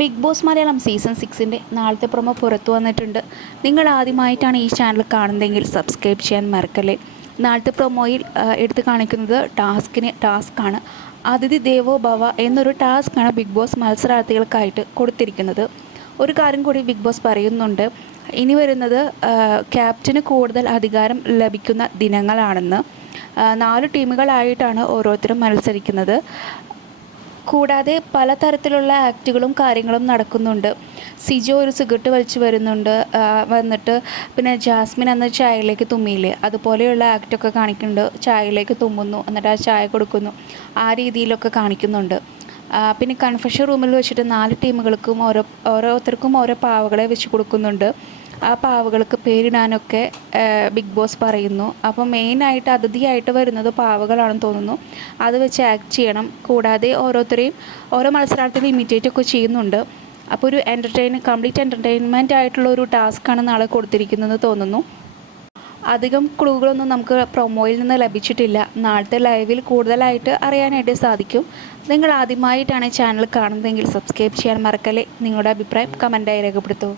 Big boss Malayalam season സിക്സിന്റെ നാളത്തെ promo പുറത്തു വന്നിട്ടുണ്ട്. നിങ്ങൾ ആദ്യമായിട്ടാണ് ഈ ചാനൽ കാണുന്നതെങ്കിൽ സബ്സ്ക്രൈബ് ചെയ്യാൻ മറക്കല്ലേ. നാളത്തെ പ്രൊമോയിൽ എടുത്തു കാണിക്കുന്നത് ടാസ്കിന് ടാസ്ക്കാണ്. അതിഥി ദേവോ ഭവ എന്നൊരു ടാസ്ക്കാണ് ബിഗ് ബോസ് മത്സരാർത്ഥികൾക്കായിട്ട് കൊടുത്തിരിക്കുന്നത്. ഒരു കാര്യം കൂടി ബിഗ് ബോസ് പറയുന്നുണ്ട്. ഇനി വരുന്നത് ക്യാപ്റ്റന് കൂടുതൽ അധികാരം ലഭിക്കുന്ന ദിനങ്ങളാണെന്ന്. നാല് ടീമുകളായിട്ടാണ് ഓരോരുത്തരും മത്സരിക്കുന്നത്. കൂടാതെ പലതരത്തിലുള്ള ആക്റ്റുകളും കാര്യങ്ങളും നടക്കുന്നുണ്ട്. സിജോ ഒരു സിഗരറ്റ് വലിച്ചു വരുന്നുണ്ട്. വന്നിട്ട് പിന്നെ ജാസ്മിൻ എന്ന ചായയിലേക്ക് തുമ്മിയില്ലേ? അതുപോലെയുള്ള ആക്റ്റൊക്കെ കാണിക്കുന്നുണ്ട്. ചായയിലേക്ക് തുമ്മുന്നു. എന്നിട്ട് ആ ചായ കൊടുക്കുന്നു. ആ രീതിയിലൊക്കെ കാണിക്കുന്നുണ്ട്. പിന്നെ കൺഫെഷൻ റൂമിൽ വെച്ചിട്ട് നാല് ടീമുകൾക്കും ഓരോ ഓരോരുത്തർക്കും ഓരോ പാവകളെ വെച്ച് കൊടുക്കുന്നുണ്ട്. ആ പാവകൾക്ക് പേരിടാനൊക്കെ ബിഗ് ബോസ് പറയുന്നു. അപ്പോൾ മെയിനായിട്ട് അതിഥിയായിട്ട് വരുന്നത് പാവകളാണെന്ന് തോന്നുന്നു. അത് വെച്ച് ആക്ട് ചെയ്യണം. കൂടാതെ ഓരോരുത്തരെയും ഓരോ മത്സരാർത്ഥികൾ ഇമിറ്റേറ്റ് ഒക്കെ ചെയ്യുന്നുണ്ട്. അപ്പോൾ ഒരു എന്റർടൈൻ കംപ്ലീറ്റ് എന്റർടൈൻമെന്റ് ആയിട്ടുള്ള ഒരു ടാസ്ക്കാണ് നാളെ കൊടുത്തിരിക്കുന്നത് തോന്നുന്നു. അധികം ക്ലൂകളൊന്നും നമുക്ക് പ്രൊമോയിൽ നിന്ന് ലഭിച്ചിട്ടില്ല. നാളത്തെ ലൈവിൽ കൂടുതലായിട്ട് അറിയാനായിട്ട് സാധിക്കും. നിങ്ങൾ ആദ്യമായിട്ടാണ് ചാനൽ കാണുന്നതെങ്കിൽ സബ്സ്ക്രൈബ് ചെയ്യാൻ മറക്കല്ലേ? നിങ്ങളുടെ അഭിപ്രായം കമന്റായി രേഖപ്പെടുത്തൂ.